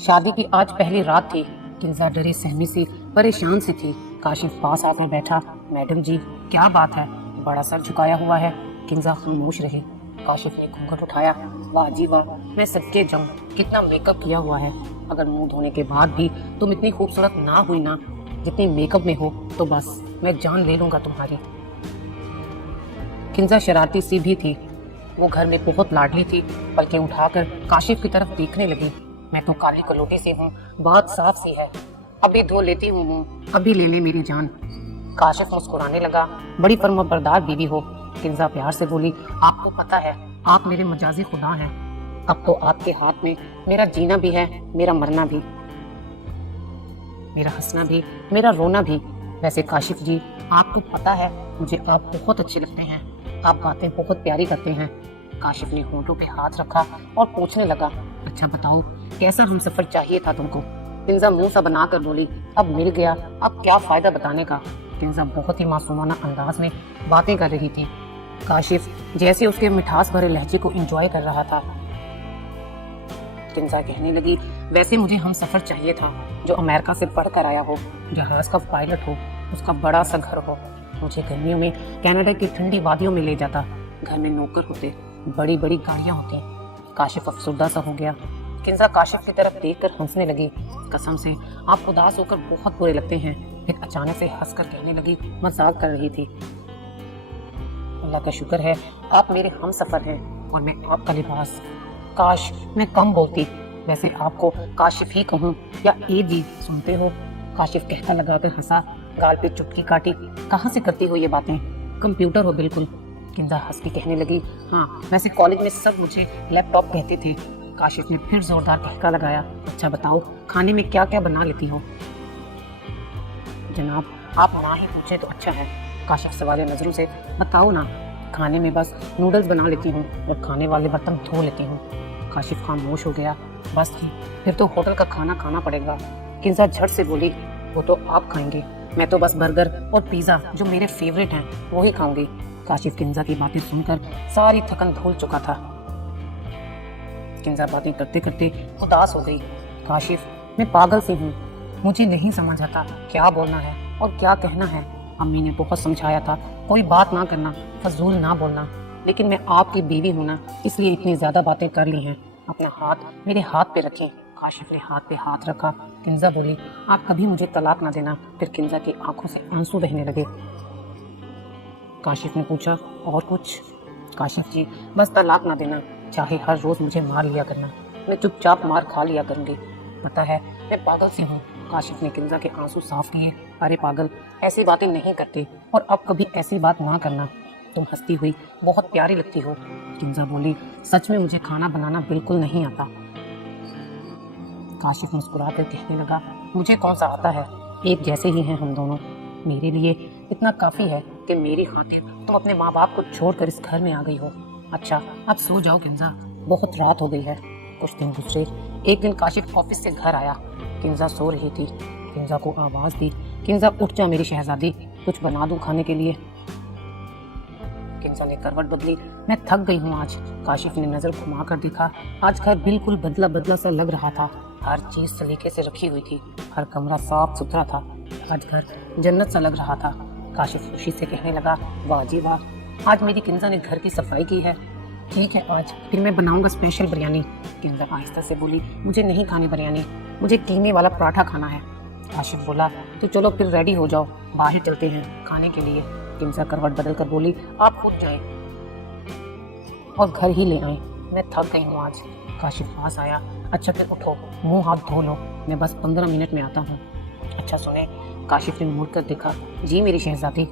शादी की आज पहली रात थी। किंजा डरी सहमी सी परेशान सी थी। काशिफ पास आकर बैठा। मैडम जी, क्या बात है? बड़ा सर झुकाया हुआ है। किंजा खामोश रही। काशिफ ने घूंघट उठाया। वाह जी वाह, मैं सच्चे जाऊं, कितना मेकअप किया हुआ है। अगर मुंह धोने के बाद भी तुम इतनी खूबसूरत ना हुई ना जितनी मेकअप में हो, तो बस मैं जान ले लूंगा तुम्हारी। किंजा शरारती सी भी थी। वो घर में बहुत लाडली थी। पलकें उठाकर काशिफ की तरफ देखने लगी। मैं तो काली कलोटी सी हूँ, बात साफ सी है। अभी धो लेती हूँ मुंह, अभी ले ले मेरी जान। काशिफ मुस्कुराने लगा। बड़ी फर्माबरदार बीवी हो। किंजा प्यार से बोली, आपको पता है आप मेरे मजाजी खुदा हैं। अब तो आपके हाथ में मेरा जीना भी है, मेरा मरना भी, मेरा हंसना भी, मेरा रोना भी। वैसे काशिफ जी, आपको पता है मुझे आप बहुत अच्छे लगते हैं। आप बातें बहुत प्यारी करते हैं। काशिफ ने होंठों पे हाथ रखा और पूछने लगा, अच्छा बताओ, कैसा हमसफर चाहिए था तुमको? किंजा मुंह सा बनाकर बोली, अब मिल गया, अब क्या फायदा बताने का। किंजा बहुत ही मासूमाना अंदाज में बातें कर रही थी। काशिफ जैसे उसके मिठास भरे लहजे को एंजॉय कर रहा था। किंजा कहने लगी, वैसे मुझे हम सफर चाहिए था जो अमेरिका से पढ़कर आया हो, जहाज का पायलट हो, उसका बड़ा सा घर हो, मुझे गर्मियों में कनाडा की ठंडी वादियों में ले जाता, घर में नौकर होते, बड़ी बड़ी गाड़ियां होती। काशिफ अफसुर्दा सा हो गया। किंजा काशिफ की तरफ देखकर हंसने लगी। कसम से आप उदास होकर बहुत बुरे लगते हैं। फिर अचानक से हंसकर कहने लगी, मजाक कर रही थी। अल्लाह का शुक्र है आप मेरे हम सफर हैं और मैं आपका लिबास। काश मैं कम बोलती। वैसे आपको काशिफ ही कहूँ या ए जी सुनते हो? काशिफ कहता लगाकर हंसा। गाल पे चुटकी काटी। कहाँ से करती हो ये बातें? कंप्यूटर हो बिल्कुल। किंजा हंस के कहने लगी, हाँ वैसे कॉलेज में सब मुझे लैपटॉप कहते थे। काशिफ ने फिर जोरदार ठहका लगाया। अच्छा बताओ, खाने में क्या क्या बना लेती हो? जनाब आप ना ही पूछे तो अच्छा है। काशिफ सवाल नजरों से, बताओ ना। खाने में बस नूडल्स बना लेती हूँ और खाने वाले बर्तन धो लेती हूँ। काशिफ खामोश हो गया। बस फिर तो होटल का खाना खाना पड़ेगा। किंजा झट से बोली, वो तो आप खाएंगे, मैं तो बस बर्गर और पिज्जा जो मेरे फेवरेट हैं वो ही खाऊंगी। काशिफ किंजा की बातें सुनकर सारी थकन धुल चुका था। किंजा बातें करते करते उदास हो गई। काशिफ मैं पागल सी हूँ, मुझे नहीं समझ आता क्या बोलना है और क्या कहना है। अम्मी ने बहुत समझाया था कोई बात ना करना, फजूल ना बोलना, लेकिन मैं आपकी बीवी हूं ना, इसलिए इतनी ज्यादा बातें कर ली हैं। अपना हाथ मेरे हाथ पे रखें। काशिफ ने हाथ पे हाथ रखा। किंजा बोली, आप कभी मुझे तलाक ना देना। फिर किंजा की आंखों से आंसू बहने लगे। काशिफ ने पूछा, और कुछ? काशिफ जी, बस तलाक ना देना, चाहे हर रोज मुझे मार लिया करना, मैं चुपचाप मार खा लिया करूंगी। पता है मैं पागल सी हूँ। काशिफ ने किंजा के आंसू साफ किए। अरे पागल, ऐसी बातें नहीं करते और अब कभी ऐसी बात ना करना। तुम हंसती हुई बहुत प्यारी लगती हो। किंजा बोली, सच में मुझे खाना बनाना बिल्कुल नहीं आता। काशिफ मुस्कुरा कर कहने लगा, मुझे कौन सा आता है, एक जैसे ही हैं हम दोनों। मेरे लिए इतना काफी है कि मेरी खातिर तुम अपने माँ बाप को छोड़कर इस घर में आ गई हो। अच्छा अब सो जाओ किंजा, बहुत रात हो गई है। कुछ दिन गुजरे। एक दिन काशिफ ऑफिस से घर आया। किंजा सो रही थी। किंजा को आवाज दी, किंजा उठ जा मेरी शहजादी, कुछ बना दूं खाने के लिए। किंजा ने करवट बदली, मैं थक गई हूँ आज। काशिफ ने नजर घुमा कर देखा। आज घर बिल्कुल बदला बदला सा लग रहा था। हर चीज सलीके से रखी हुई थी। हर कमरा साफ सुथरा था। आज घर जन्नत सा लग रहा था। काशिफ खुशी से कहने लगा, वाह जी वाह, आज मेरी किंजा ने घर की सफाई की है। ठीक है, आज फिर मैं बनाऊंगा स्पेशल बिरयानी। किंजा आहिस्ता से बोली, मुझे नहीं खानी बिरयानी, मुझे कीमे वाला पराठा खाना है। काशिफ बोला, तो चलो फिर रेडी हो जाओ, बाहर चलते हैं खाने के लिए। किंजा करवट बदल कर बोली, आप खुद जाएं और घर ही ले आएं, मैं थक गई हूँ आज। काशिफ पास आया। अच्छा फिर उठो, मुंह हाथ धो लो, मैं बस 15 मिनट में आता हूँ। अच्छा सुने। काशिफ ने मुड़कर देखा, जी मेरी शहजादी,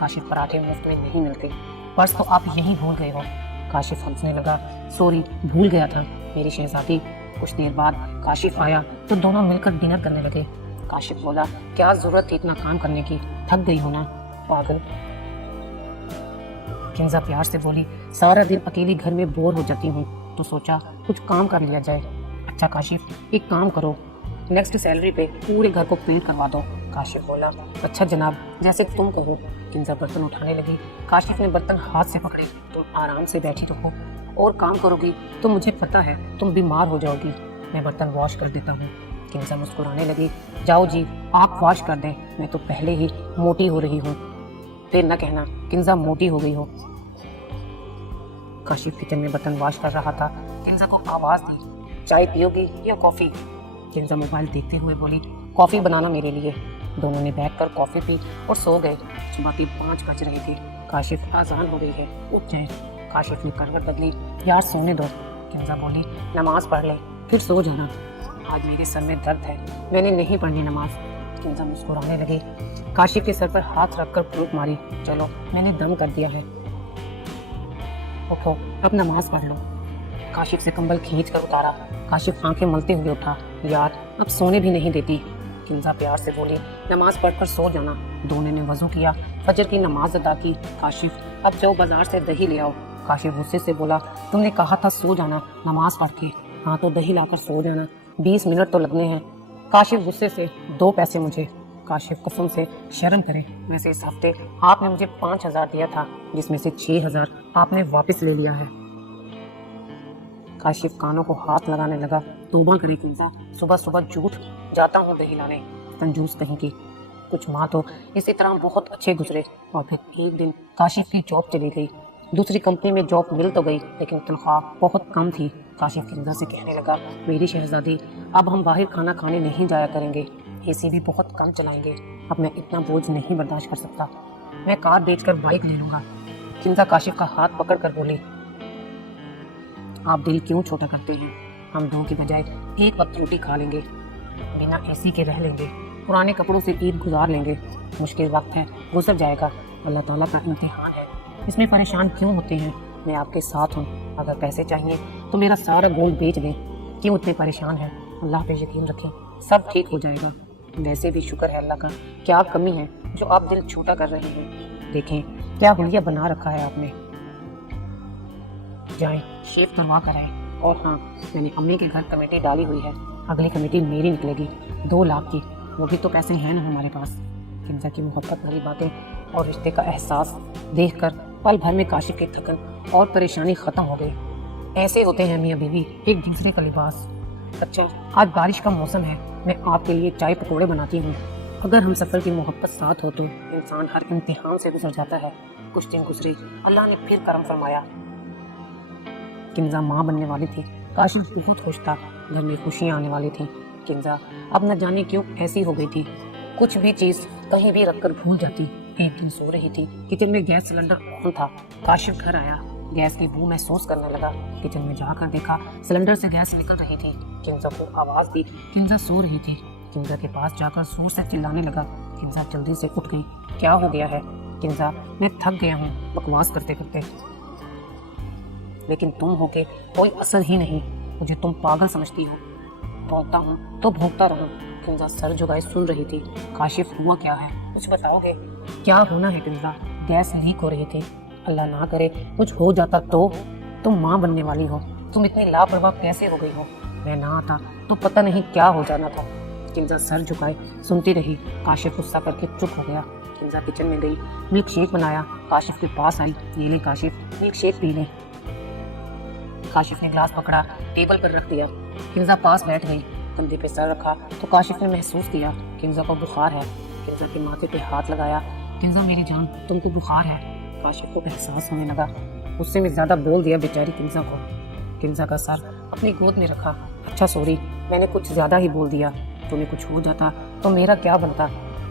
काशिफ पराठे मुफ्त में नहीं मिलते, पर्स तो आप यहीं भूल गए हो। काशिफ हंसने लगा, सॉरी भूल गया था मेरी शहजादी। कुछ देर बाद काशिफ आया तो दोनों मिलकर डिनर करने लगे। काशिफ बोला, क्या जरूरत थी इतना काम करने की, थक गई हो ना पागल। किंजा प्यार से बोली, सारा दिन अकेली घर में बोर हो जाती हूँ तो सोचा कुछ काम कर लिया जाए। अच्छा काशिफ एक काम करो, नेक्स्ट सैलरी पे पूरे घर को पेंट करवा दो। काशिफ बोला, अच्छा जनाब जैसे तुम कहो। किंजा बर्तन उठाने लगी। काशिफ ने बर्तन हाथ से पकड़े, तुम आराम से बैठी रहो और काम करोगी तो मुझे पता है तुम बीमार हो जाओगी। मैं बर्तन वॉश कर देता हूँ। किंजा मुस्कुराने लगी। जाओ जी, आप वॉश कर दें, मैं तो पहले ही मोटी हो रही हूँ। फिर न कहना किंजा मोटी हो गई हो। काशिफ किचन में बर्तन वॉश कर रहा था। किंजा को आवाज़ दी, चाय पियोगी या कॉफ़ी? किंजा मोबाइल देखते हुए बोली, कॉफ़ी बनाना मेरे लिए। दोनों ने बैठकर कॉफ़ी पी और सो गए। सुबह के 5 बज रहे थे। काशिफ आज़ान हो गई है, उठ जाए। काशिफ ने करवट बदली, यार सोने दो। किंजा बोली, नमाज पढ़ ले फिर सो जाना। आज मेरे सर में दर्द है, मैंने नहीं पढ़नी नमाज। किंजा मुस्कुराने लगी। काशिफ के सर पर हाथ रखकर फूंक मारी, चलो मैंने दम कर दिया है, उठो अब नमाज पढ़ लो। काशिफ से कंबल खींच कर उतारा। काशिफ आंखें मलते हुए उठा, यार अब सोने भी नहीं देती। किंजा प्यार से बोली, नमाज पढ़कर सो जाना। दोनों ने वजू किया, फजर की नमाज अदा की। काशिफ, अब जाओ बाजार से दही ले आओ। काशिफ गुस्से से बोला, तुमने कहा था सो जाना नमाज पढ़ के, हाँ तो दही लाकर सो जाना, 20 मिनट तो लगने हैं। काशिफ गुस्से से, 2 पैसे मुझे। काशिफ कसम से, शर्म करे, वैसे इस हफ्ते आपने मुझे 5,000 दिया था, जिसमें से 6,000 आपने वापस ले लिया है। काशिफ कानों को हाथ लगाने लगा, तौबा करे किंजा, सुबह सुबह झूठ जाता हूँ दही लाने, कंजूस कहीं की। कुछ माह तो इसी तरह बहुत अच्छे गुजरे और फिर एक दिन काशिफ की जॉब चली गई। दूसरी कंपनी में जॉब मिल तो गई, लेकिन तनख्वाह बहुत कम थी। काशिफ किंजा से कहने लगा, मेरी शहजादी, अब हम बाहर खाना खाने नहीं जाया करेंगे, एसी भी बहुत कम चलाएंगे, अब मैं इतना बोझ नहीं बर्दाश्त कर सकता, मैं कार बेचकर बाइक ले लूँगा। किंजा काशिफ का हाथ पकड़ कर बोली, आप दिल क्यों छोटा करते हैं, हम 2 की बजाय 1 वक्त रोटी खा लेंगे, बिना एसी के रह लेंगे, पुराने कपड़ों से ईद गुजार लेंगे, मुश्किल वक्त है गुजर जाएगा, अल्लाह ताला का इम्तिहान है, इसमें परेशान क्यों होते हैं, मैं आपके साथ हूँ, अगर पैसे चाहिए तो मेरा सारा गोल्ड बेच दें, क्यों इतने परेशान हैं, अल्लाह पे यकीन रखें, सब ठीक हो जाएगा। वैसे भी शुक्र है अल्लाह का, क्या कमी है जो आप दिल छोटा कर रहे हैं, देखें क्या हुलिया बना रखा है आपने, जाएं शेव करवा कर आए। और हाँ, मैंने अम्मी के घर कमेटी डाली हुई है, अगली कमेटी मेरी निकलेगी, 2 लाख की, वो भी तो पैसे हैं ना हमारे पास। किंजा की मोहब्बत भरी बातें और रिश्ते का एहसास देखकर पल भर में काशिफ की थकन और परेशानी खत्म हो गई। ऐसे होते हैं मियां बीवी, एक दूसरे का लिबास। अच्छा, आज बारिश का मौसम है, मैं आपके लिए चाय पकौड़े बनाती हूँ। अगर हम सफ़र की मोहब्बत साथ हो तो इंसान हर इम्तिहान से गुजर जाता है। कुछ दिन गुजरे, अल्लाह ने फिर करम फरमाया। किंजा माँ बनने वाली थी। काशिफ बहुत खुश था, घर में खुशियाँ आने वाली थी। किंजा अब न जाने क्यों ऐसी हो गई थी, कुछ भी चीज़ कहीं भी रखकर भूल जाती। एक दिन सो रही थी, किचन में गैस सिलेंडर ऑन था। काशिफ घर आया, गैस की बू महसूस करने लगा। किचन में जाकर देखा सिलेंडर से गैस निकल रही थी। किंजा को आवाज़ दी, किंजा सो रही थी। किंजा के पास जाकर जोर से चिल्लाने लगा। किंजा जल्दी से उठ गई। क्या हो गया है? किंजा, मैं थक गया हूँ बकवास करते करते, लेकिन तुम हो के कोई असर ही नहीं, मुझे तुम पागल समझती हो। भौंकता हूँ तो भौंकता रहूँ। किंजा सर झुकाए सुन रही थी। काशिफ, हुआ क्या है, कुछ बताओगे? क्या होना है किंजा? गैस लीक हो रही थी, अल्लाह ना करे कुछ हो जाता तो? तुम माँ बनने वाली हो, तुम इतनी लापरवाह कैसे हो गई हो? मैं ना आता तो पता नहीं क्या हो जाना था। किंजा सर झुकाए सुनती रही। काशिफ गुस्सा करके चुप हो गया। किंजा किचन में गई, मिल्क शेक बनाया। काशिफ के पास आई, ये ले काशिफ, मिल्क शेक पी ले। काशिफ ने ग्लास पकड़ा, टेबल पर रख दिया। किंजा पास बैठ गई, कंधे पे सर रखा तो काशिफ ने महसूस किया किंजा को बुखार है। किंजा के माथे पे हाथ लगाया। किंजा मेरी जान, तुमको बुखार है। काशिफ को एहसास होने लगा, उससे में ज्यादा बोल दिया बेचारी किंजा को। किंजा का सर अपनी गोद में रखा। अच्छा सॉरी, मैंने कुछ ज्यादा ही बोल दिया, तुम्हें कुछ हो जाता तो मेरा क्या बनता।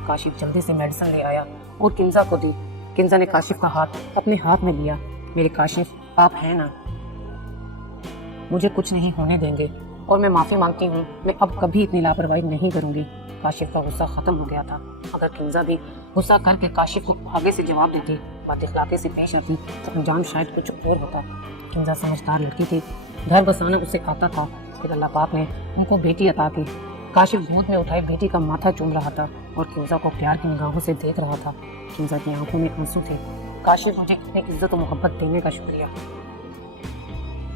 काशिफ जल्दी से मेडिसिन ले आया और किंजा को दी। किंजा ने काशिफ का हाथ अपने हाथ में लिया। मेरे काशिफ, आप हैं ना, मुझे कुछ नहीं होने देंगे और मैं माफ़ी मांगती हूँ, मैं अब कभी इतनी लापरवाही नहीं करूँगी। काशिफ का गुस्सा ख़त्म हो गया था। अगर किंजा भी गुस्सा करके काशिफ को आगे से जवाब देती, बात इखलाक़ी से पेश आती तो अंजाम शायद कुछ और होता। किंजा समझदार लड़की थी, घर बसाना उसे आता था। फिर अल्लाह पाक ने उनको बेटी अता की। काशिफ गोद में उठाए बेटी का माथा चूम रहा था और किंजा को प्यार की निगाहों से देख रहा था। किंजा की आंखों में आंसू थे। काशिफ, मुझे इतनी इज्जत और मोहब्बत देने का शुक्रिया,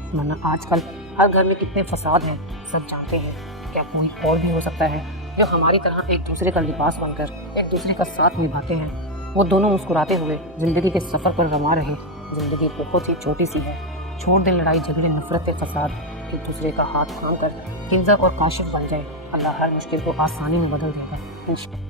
वरना आजकल हर घर में कितने फसाद हैं, सब जानते हैं। क्या कोई और भी हो सकता है जो हमारी तरह एक दूसरे का लिबास बनकर एक दूसरे का साथ निभाते हैं? वो दोनों मुस्कुराते हुए जिंदगी के सफ़र पर रवा रहे। जिंदगी बहुत ही छोटी सी है, छोड़ दे लड़ाई झगड़े नफरत फसाद, ایک دوسرے کا ہاتھ تھام کر کنزا اور کاشف بن جائے۔ اللہ ہر مشکل کو آسانی میں بدل دے گا۔